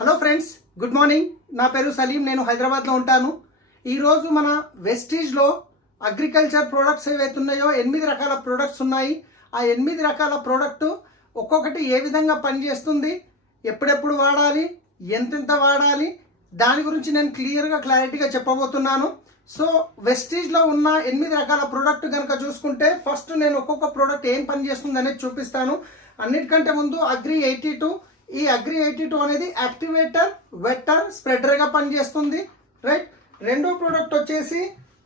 Hello friends, good morning. నా పేరు సలీం. నేను హైదరాబాద్లో ఉంటాను. ఈరోజు మన వెస్టీజ్లో అగ్రికల్చర్ ప్రోడక్ట్స్ ఏవైతే ఉన్నాయో 8 రకాల ప్రోడక్ట్స్ ఉన్నాయి. ఆ 8 రకాల ప్రోడక్ట్ ఒక్కొక్కటి ఏ విధంగా పనిచేస్తుంది, ఎప్పుడెప్పుడు వాడాలి, ఎంతెంత వాడాలి, దాని గురించి నేను క్లారిటీగా చెప్పబోతున్నాను. సో వెస్టీజ్లో ఉన్న 8 రకాల ప్రోడక్ట్ కనుక చూసుకుంటే ఫస్ట్ నేను ఒక్కొక్క ప్రోడక్ట్ ఏం పనిచేస్తుంది అనేది చూపిస్తాను. అన్నిటికంటే ముందు అగ్రి 82. ఈ అగ్రి 82 అనేది యాక్టివేటర్, వెట్టర్, స్ప్రెడర్గా పనిచేస్తుంది. రైట్. రెండో ప్రోడక్ట్ వచ్చేసి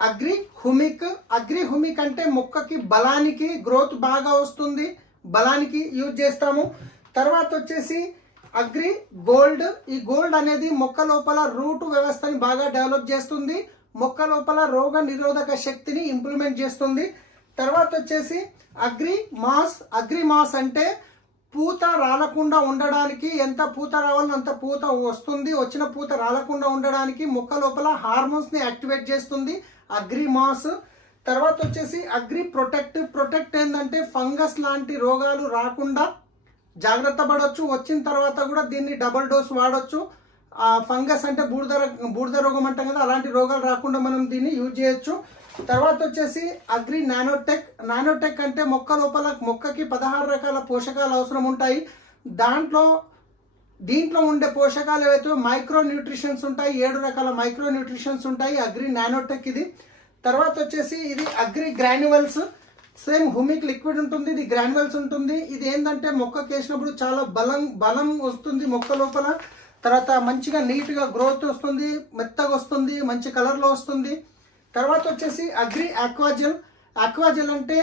అగ్రి హుమిక్. అగ్రి హుమిక్ అంటే మొక్కకి బలానికి, గ్రోత్ బాగా వస్తుంది, బలానికి యూజ్ చేస్తాము. తర్వాత వచ్చేసి అగ్రి గోల్డ్. ఈ గోల్డ్ అనేది మొక్క లోపల రూట్ వ్యవస్థని బాగా డెవలప్ చేస్తుంది, మొక్క లోపల రోగ నిరోధక శక్తిని ఇంప్లిమెంట్ చేస్తుంది. తర్వాత వచ్చేసి అగ్రి మాస్. అగ్రి మాస్ అంటే పూత రాలకుండా ఉండడానికి, ఎంత పూత రావాలో అంత పూత వస్తుంది, వచ్చిన పూత రాలకుండా ఉండడానికి మొక్క లోపల హార్మోన్స్ని యాక్టివేట్ చేస్తుంది అగ్రి మాస్. తర్వాత వచ్చేసి అగ్రి ప్రొటెక్ట్. ప్రొటెక్ట్ ఏంటంటే ఫంగస్ లాంటి రోగాలు రాకుండా జాగ్రత్త పడవచ్చు. వచ్చిన తర్వాత కూడా దీన్ని డబుల్ డోస్ వాడచ్చు. ఫంగస్ అంటే బూడిద రోగం అంటాం కదా, అలాంటి రోగాలు రాకుండా మనం దీన్ని యూజ్ చేయొచ్చు. తర్వాత వచ్చేసి అగ్రి నానోటెక్. నానోటెక్ అంటే మొక్క లోపల మొక్కకి 16 రకాల పోషకాలు అవసరం ఉంటాయి. దీంట్లో ఉండే పోషకాలు ఏవైతే మైక్రో న్యూట్రిషన్స్ ఉంటాయి, 7 రకాల మైక్రో న్యూట్రిషన్స్ ఉంటాయి అగ్రి నానోటెక్ ఇది. తర్వాత వచ్చేసి ఇది agri granules. Same humic liquid ఉంటుంది, ఇది గ్రాన్యువల్స్ ఉంటుంది. ఇది ఏంటంటే మొక్కకి వేసినప్పుడు చాలా బలం వస్తుంది మొక్క లోపల. తర్వాత మంచిగా నీట్గా గ్రోత్ వస్తుంది, మెత్తగా వస్తుంది, మంచి కలర్లో వస్తుంది. తర్వాత వచ్చేసి అగ్రి ఆక్వాజెల్. ఆక్వాజెల్ అంటే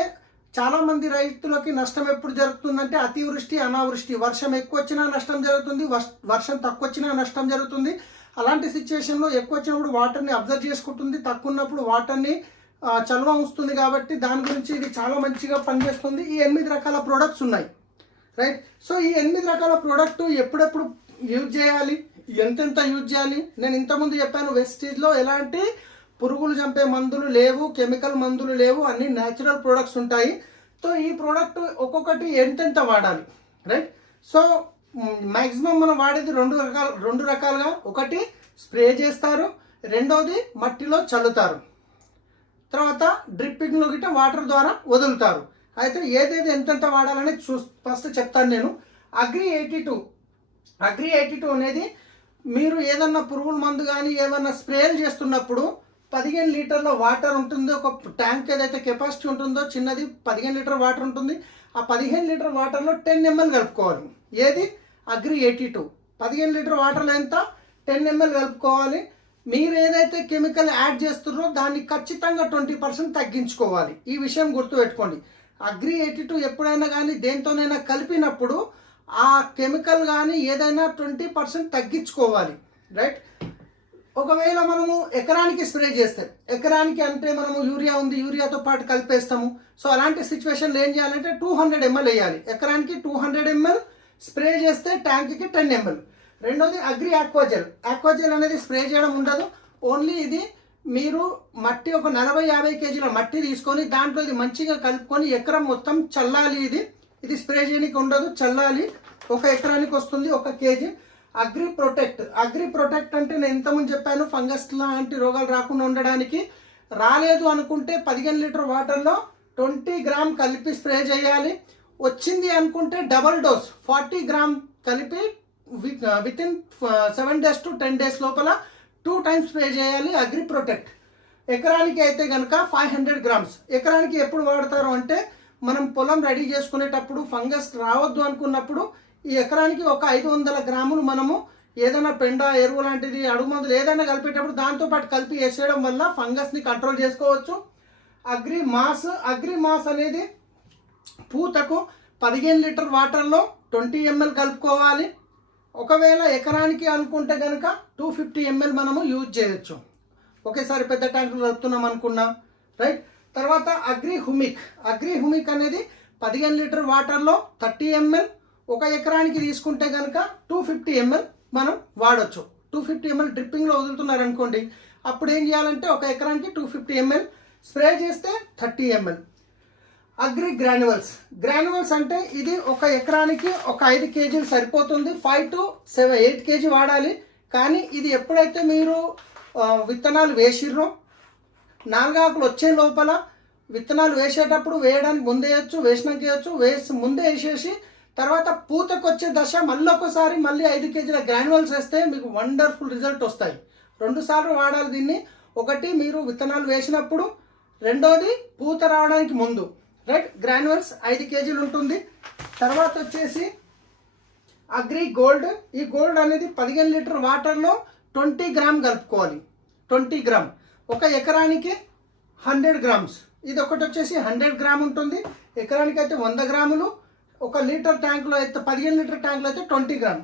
చాలామంది రైతులకి నష్టం ఎప్పుడు జరుగుతుందంటే అతివృష్టి, అనావృష్టి. వర్షం ఎక్కువ వచ్చినా నష్టం జరుగుతుంది, వర్షం తక్కువ వచ్చినా నష్టం జరుగుతుంది. అలాంటి సిచ్యువేషన్లో ఎక్కువ వచ్చినప్పుడు వాటర్ని అబ్జర్వ్ చేసుకుంటుంది, తక్కువ ఉన్నప్పుడు వాటర్ని చల్వ వస్తుంది. కాబట్టి దాని గురించి ఇది చాలా మంచిగా పనిచేస్తుంది. ఈ 8 రకాల ప్రోడక్ట్స్ ఉన్నాయి. రైట్. సో ఈ 8 రకాల ప్రోడక్ట్ ఎప్పుడెప్పుడు యూజ్ చేయాలి, ఎంతెంత యూజ్ చేయాలి, నేను ఇంతకుముందు చెప్పాను. వెస్టీజ్లో ఎలాంటి పురుగులు చంపే మందులు లేవు, కెమికల్ మందులు లేవు, అన్ని న్యాచురల్ ప్రోడక్ట్స్ ఉంటాయి. సో ఈ ప్రోడక్ట్ ఒక్కొక్కటి ఎంతెంత వాడాలి. రైట్. సో మ్యాక్సిమం మనం వాడేది రెండు రకాలుగా. ఒకటి స్ప్రే చేస్తారు, రెండోది మట్టిలో చల్లుతారు, తర్వాత డ్రిప్పింగ్లో గిట్ట వాటర్ ద్వారా వదులుతారు. అయితే ఏదేది ఎంతెంత వాడాలని ఫస్ట్ చెప్తాను నేను. అగ్రి 82. అగ్రి 82 అనేది మీరు ఏదన్నా పురుగుల మందు కానీ ఏదన్నా స్ప్రేలు చేస్తున్నప్పుడు 15 లీటర్ల వాటర్ ఉంటుంది. ఒక ట్యాంక్ ఏదైతే కెపాసిటీ ఉంటుందో చిన్నది 15 లీటర్ వాటర్ ఉంటుంది. ఆ 15 లీటర్ వాటర్లో 10 ml కలుపుకోవాలి. ఏది? అగ్రి 82. 15 లీటర్ వాటర్లో ఎంత? 10 ml కలుపుకోవాలి. మీరు ఏదైతే కెమికల్ యాడ్ చేస్తున్నారో దాన్ని ఖచ్చితంగా 20% తగ్గించుకోవాలి. ఈ విషయం గుర్తుపెట్టుకోండి. అగ్రి 82 ఎప్పుడైనా కానీ దేంతోనైనా కలిపినప్పుడు ఆ కెమికల్ కానీ ఏదైనా 20% తగ్గించుకోవాలి. రైట్. ఒకవేళ మనము ఎకరానికి స్ప్రే చేస్తే, ఎకరానికి అంటే మనము యూరియా ఉంది, యూరియాతో పాటు కలిపేస్తాము. సో అలాంటి సిచ్యువేషన్లో ఏం చేయాలంటే 200 ml వేయాలి. ఎకరానికి 200 ml స్ప్రే చేస్తే ట్యాంక్కి 10 ml. రెండోది అగ్రి ఆక్వాజెల్. ఆక్వాజెల్ అనేది స్ప్రే చేయడం ఉండదు. ఓన్లీ ఇది మీరు మట్టి ఒక 40-50 కేజీల మట్టి తీసుకొని దాంట్లో ఇది మంచిగా కలుపుకొని ఎకరం మొత్తం చల్లాలి. ఇది స్ప్రే చేయడానికి ఉండదు, చల్లాలి. ఒక ఎకరానికి వస్తుంది 1 KG. Agri protect. Agri protect అంటే నేను ఇంతకుముందు చెప్పాను, ఫంగస్ లాంటి రోగాలు రాకుండా ఉండడానికి. రాలేదు అనుకుంటే 15 లీటర్ వాటర్లో 20 గ్రామ్ కలిపి స్ప్రే చేయాలి. వచ్చింది అనుకుంటే డబల్ డోస్ 40 గ్రామ్ కలిపి వితిన్ 7 days to 10 days లోపల 2 times స్ప్రే చేయాలి అగ్రి ప్రొటెక్ట్. ఎకరానికి అయితే కనుక 500 grams. ఎకరానికి ఎప్పుడు వాడతారు అంటే మనం పొలం రెడీ చేసుకునేటప్పుడు ఫంగస్ రావద్దు అనుకున్నప్పుడు ఈ ఎకరానికి ఒక 500 గ్రాములు మనము ఏదైనా పెండ, ఎరువు లాంటిది, అడుగు మందులు ఏదైనా కలిపేటప్పుడు దాంతోపాటు కలిపి వేసేయడం వల్ల ఫంగస్ని కంట్రోల్ చేసుకోవచ్చు. Agri mass. అగ్రి మాస్ అనేది పూతకు 15 లీటర్ వాటర్లో 20 ml కలుపుకోవాలి. ఒకవేళ ఎకరానికి అనుకుంటే కనుక 250 ml మనము యూజ్ చేయొచ్చు. ఒకేసారి పెద్ద ట్యాంకులు కలుపుతున్నాం అనుకున్నా. రైట్. తర్వాత అగ్రి హుమిక్. అగ్రి హుమిక్ అనేది 15 లీటర్ వాటర్లో 30 ml. ఒక ఎకరానికి తీసుకుంటే కనుక 250 ml మనం వాడచ్చు. 250 ml డ్రిప్పింగ్లో వదులుతున్నారు అనుకోండి, అప్పుడు ఏం చేయాలంటే ఒక ఎకరానికి 250 ml స్ప్రే చేస్తే 30 ml. అగ్రి గ్రాన్యువల్స్ అంటే ఇది ఒక ఎకరానికి ఒక 5 కేజీలు సరిపోతుంది. 5 to 8 కేజీ వాడాలి. కానీ ఇది ఎప్పుడైతే మీరు విత్తనాలు వేసిర్రో 4 ఆకులు వచ్చే లోపల విత్తనాలు వేసేటప్పుడు వేయడానికి ముందే వేయచ్చు, వేసినాక వేయచ్చు, ముందే వేసేసి తర్వాత పూతకు వచ్చే దశ మళ్ళీ 5 కేజీల గ్రాన్యువల్స్ వేస్తే మీకు వండర్ఫుల్ రిజల్ట్ వస్తాయి. 2 సార్లు వాడాలి దీన్ని. ఒకటి మీరు విత్తనాలు వేసినప్పుడు, రెండోది పూత రావడానికి ముందు. రైట్, గ్రాన్యువల్స్ 5 కేజీలు ఉంటుంది. తర్వాత వచ్చేసి అగ్రి గోల్డ్. ఈ గోల్డ్ అనేది 15 లీటర్ వాటర్లో 20 గ్రామ్ కలుపుకోవాలి. 20 గ్రామ్ ఒక ఎకరానికి 100 గ్రామ్స్. ఇది ఒకటి వచ్చేసి 100 గ్రామ్ ఉంటుంది. ఎకరానికి అయితే 100 గ్రాములు. ఒక లీటర్ ట్యాంకులో అయితే 15 లీటర్ ట్యాంకులో అయితే 20 గ్రామ్.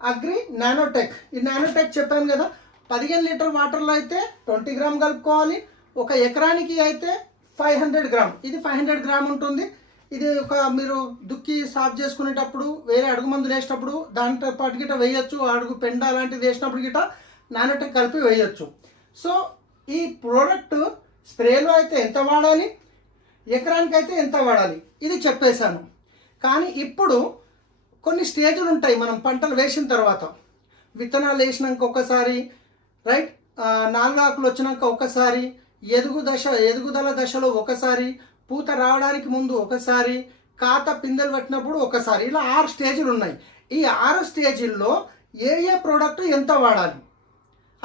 Agri nanotech. ఈ నానోటెక్ చెప్పాను కదా, 15 లీటర్ వాటర్లో అయితే 20 గ్రామ్ కలుపుకోవాలి. ఒక ఎకరానికి అయితే 500 గ్రామ్. ఇది 500 గ్రామ్ ఉంటుంది. ఇది ఒక మీరు దుక్కి సాఫ్ చేసుకునేటప్పుడు, వేరే అడుగు మందులు వేసేటప్పుడు దాంతో పాటు గిట్ట వేయచ్చు. అడుగు పెండ అలాంటిది వేసినప్పుడు గిట్ట నానోటెక్ కలిపి వేయచ్చు. సో ఈ ప్రోడక్ట్ స్ప్రేలో అయితే ఎంత వాడాలి, ఎకరానికి అయితే ఎంత వాడాలి ఇది చెప్పేశాను. కానీ ఇప్పుడు కొన్ని స్టేజ్లు ఉంటాయి. మనం పంటలు వేసిన తర్వాత విత్తనాలు వేసినాక ఒకసారి, రైట్, 4 ఆకులు వచ్చినాక ఒకసారి, ఎదుగుదల దశలో ఒకసారి, పూత రావడానికి ముందు ఒకసారి, కాత పిందెలు పట్టినప్పుడు ఒకసారి, ఇలా 6 స్టేజ్లు ఉన్నాయి. ఈ 6 స్టేజీల్లో ఏ ప్రోడక్ట్ ఎంత వాడాలి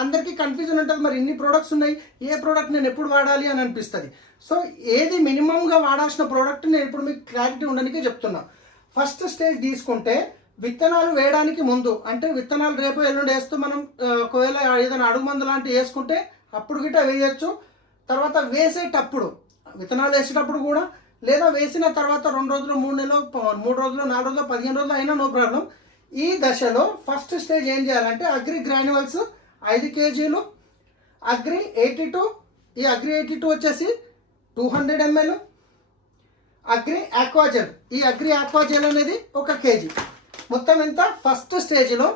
అందరికీ కన్ఫ్యూజన్ ఉంటుంది. మరి ఇన్ని ప్రోడక్ట్స్ ఉన్నాయి, ఏ ప్రోడక్ట్ నేను ఎప్పుడు వాడాలి అని అనిపిస్తుంది. సో ఏది మినిమంగా వాడాల్సిన ప్రోడక్ట్ నేను ఇప్పుడు మీకు క్లారిటీ ఉండడానికే చెప్తున్నా. ఫస్ట్ స్టేజ్ తీసుకుంటే విత్తనాలు వేయడానికి ముందు, అంటే విత్తనాలు రేపు ఎల్లుండి వేస్తూ మనం ఒకవేళ ఏదైనా అడుగు మందు లాంటివి వేసుకుంటే అప్పుడు గిట్ట వేయచ్చు. తర్వాత వేసేటప్పుడు, విత్తనాలు వేసేటప్పుడు కూడా, లేదా వేసిన తర్వాత 2 రోజులు, 3 నెలలు, 3 రోజులు, 4 రోజులు, 15 రోజులు అయినా నో ప్రాబ్లం. ఈ దశలో ఫస్ట్ స్టేజ్ ఏం చేయాలంటే అగ్రి గ్రాన్యువల్స్ 5 కేజీలు, అగ్రి 82, ఈ అగ్రి 82 వచ్చేసి 200 ml, అగ్రి ఆక్వాజెల్, ఈ అగ్రి ఆక్వాజెల్ అనేది 1 కేజీ. మొత్తం ఎంత ఫస్ట్ స్టేజ్లో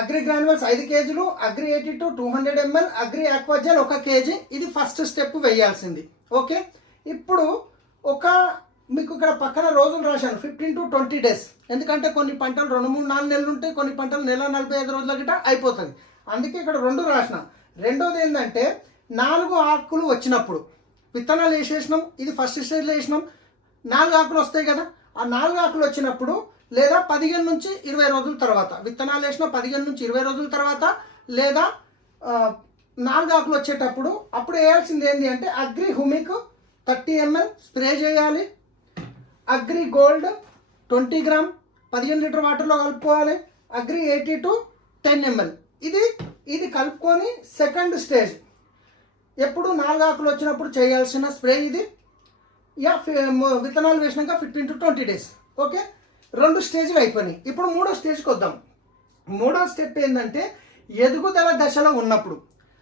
అగ్రి గ్రాన్యువల్స్ 5 కేజీలు, agri 82 200 ml, agri Aquagel 1 KG. ఇది ఫస్ట్ స్టెప్ వేయాల్సింది. ఓకే, ఇప్పుడు మీకు ఇక్కడ పక్కన రోజులు రాశాను 15 to 20 days. ఎందుకంటే కొన్ని పంటలు 2, 3, 4 నెలలు ఉంటాయి, కొన్ని పంటలు నెల 45 రోజుల గిట్ట అయిపోతుంది. అందుకే ఇక్కడ 2 రాసిన. రెండోది ఏంటంటే 4 ఆకులు వచ్చినప్పుడు విత్తనాలు వేసేసినాం, ఇది ఫస్ట్ స్టేజ్లో వేసినాం, 4 ఆకులు వస్తాయి కదా, ఆ 4 ఆకులు వచ్చినప్పుడు, లేదా 15 నుంచి 20 రోజుల తర్వాత, విత్తనాలు వేసిన 15 నుంచి 20 రోజుల తర్వాత, లేదా 4 ఆకులు వచ్చేటప్పుడు అప్పుడు వేయాల్సింది ఏంటి అంటే అగ్రి హ్యూమిక్ 30 ml స్ప్రే చేయాలి. అగ్రి గోల్డ్ 20 గ్రామ్ 15 లీటర్ వాటర్లో కలుపుకోవాలి. Agri 82 10 ml. ఇది కలుపుకొని సెకండ్ స్టేజ్ ఎప్పుడు 4 ఆకులు వచ్చినప్పుడు చేయాల్సిన స్ప్రే ఇది. విత్తనాలు వేసినాక 15 to 20 days. ఓకే, 2 స్టేజ్లు అయిపోయినాయి. ఇప్పుడు 3వ స్టేజ్కి వద్దాం. 3వ స్టెప్ ఏంటంటే ఎదుగుదల దశలో ఉన్నప్పుడు,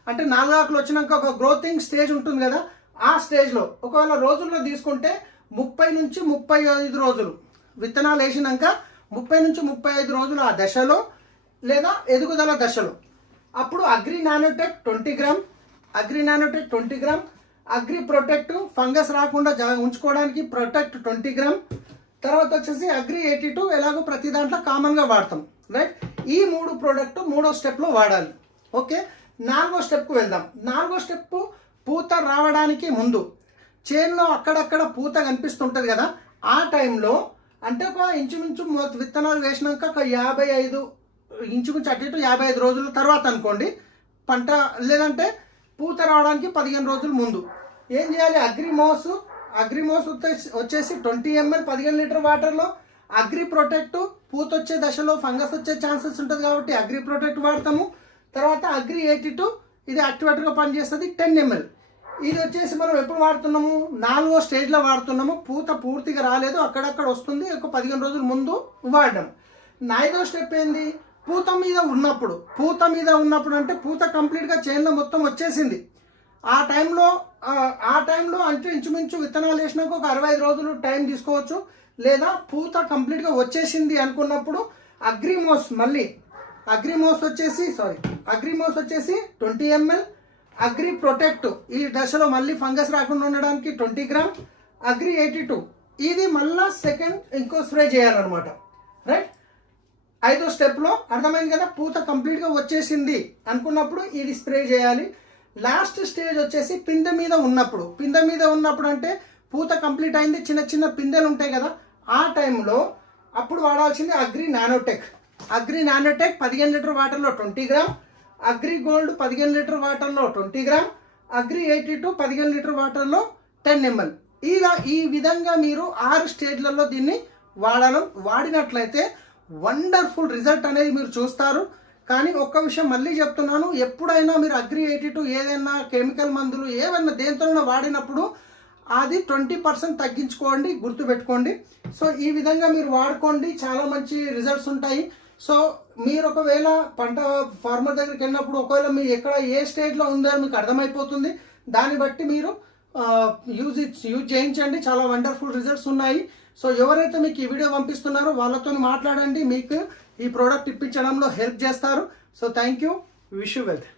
అంటే 4 ఆకులు వచ్చినాక ఒక గ్రోతింగ్ స్టేజ్ ఉంటుంది కదా, ఆ స్టేజ్లో ఒకవేళ రోజుల్లో తీసుకుంటే 30 నుంచి 35 రోజులు విత్తనాలు వేసినాక 30 నుంచి 35 రోజులు ఆ దశలో, లేదా ఎదుగుదల దశలో, అప్పుడు agri nanotech 20 gram, agri nanotech 20 gram, agri protect fungus రాకుండా ఉంచుకోవడానికి ప్రొటెక్ట్ 20 గ్రామ్, తర్వాత వచ్చేసి అగ్రి 82 ఎలాగో ప్రతి దాంట్లో కామన్గా వాడతాం. రైట్, ఈ 3 ప్రోడక్ట్ 3వ స్టెప్లో వాడాలి. ఓకే, 4వ స్టెప్కు వెళ్దాం. 4వ స్టెప్ పూత రావడానికి ముందు చేనులో అక్కడక్కడ పూత కనిపిస్తుంటుంది కదా, ఆ టైంలో అంటే ఒక ఇంచుమించు విత్తనాలు వేసినాక ఒక 55 ఇంచుమించు అటు ఇటు 55 రోజుల తర్వాత అనుకోండి పంట, లేదంటే పూత రావడానికి 15 రోజుల ముందు ఏం చేయాలి? అగ్రిమోస్ వచ్చేసి 20 ml 15 లీటర్ వాటర్లో, అగ్రి ప్రొటెక్ట్ పూత వచ్చే దశలో ఫంగస్ వచ్చే ఛాన్సెస్ ఉంటుంది కాబట్టి అగ్రి ప్రొటెక్ట్ వాడతాము. తర్వాత అగ్రి 82 ఇది యాక్టివేటర్గా పనిచేస్తుంది 10 ml. ఇది వచ్చేసి మనం ఎప్పుడు వాడుతున్నాము? 4వ స్టేజ్లో వాడుతున్నాము. పూత పూర్తిగా రాలేదు, అక్కడక్కడ వస్తుంది, ఒక 15 రోజుల ముందు వాడడం. 5వ స్టెప్ ఏంది? పూత మీద ఉన్నప్పుడు అంటే పూత కంప్లీట్గా చేనులో మొత్తం వచ్చేసింది. ఆ టైంలో అంటే ఇంచుమించు విత్తనాలు వేసినాక ఒక 65 రోజులు టైం తీసుకోవచ్చు. లేదా పూత కంప్లీట్గా వచ్చేసింది అనుకున్నప్పుడు అగ్రిమోస్ వచ్చేసి 20 ml, అగ్రి ప్రొటెక్ట్ ఈ దశలో మళ్ళీ ఫంగస్ రాకుండా ఉండడానికి 20 గ్రామ్, అగ్రి 82 ఇది మళ్ళా సెకండ్ ఇంకో స్ప్రే చేయాలన్నమాట. రైట్, 5వ స్టెప్లో అర్థమైంది కదా. పూత కంప్లీట్గా వచ్చేసింది అనుకున్నప్పుడు ఇది స్ప్రే చేయాలి. లాస్ట్ స్టేజ్ వచ్చేసి పిందె మీద ఉన్నప్పుడు అంటే పూత కంప్లీట్ అయింది, చిన్న చిన్న పిందెలు ఉంటాయి కదా, ఆ టైంలో అప్పుడు వాడాల్సింది అగ్రి నానోటెక్. 15 లీటర్ వాటర్లో 20 గ్రామ్, అగ్రి గోల్డ్ 15 లీటర్ వాటర్లో 20 గ్రామ్, అగ్రి 82 15 లీటర్ వాటర్లో 10 ml. ఇలా ఈ విధంగా మీరు 6 స్టేజ్లలో దీన్ని వాడినట్లయితే వండర్ఫుల్ రిజల్ట్ అనేది మీరు చూస్తారు. కానీ ఒక్క విషయం మళ్ళీ చెప్తున్నాను, ఎప్పుడైనా మీరు అగ్రి 82 ఏదైనా కెమికల్ మందులు ఏవైనా దేంతోనైనా వాడినప్పుడు అది 20% తగ్గించుకోండి, గుర్తుపెట్టుకోండి. సో ఈ విధంగా మీరు వాడుకోండి, చాలా మంచి రిజల్ట్స్ ఉంటాయి. సో మీరు ఒకవేళ పంట ఫార్మర్ దగ్గరికి వెళ్ళినప్పుడు ఒకవేళ మీరు ఎక్కడ ఏ స్టేజ్లో ఉందో మీకు అర్థమైపోతుంది. దాన్ని బట్టి మీరు యూజ్ చేయించండి, చాలా వండర్ఫుల్ రిజల్ట్స్ ఉన్నాయి. సో ఎవరైతే మీకు ఈ వీడియో పంపిస్తున్నారో వాళ్ళతో మాట్లాడండి, మీకు ఈ ప్రోడక్ట్ ఇప్పించడంలో హెల్ప్ చేస్తారు. So thank you, wish you wealth.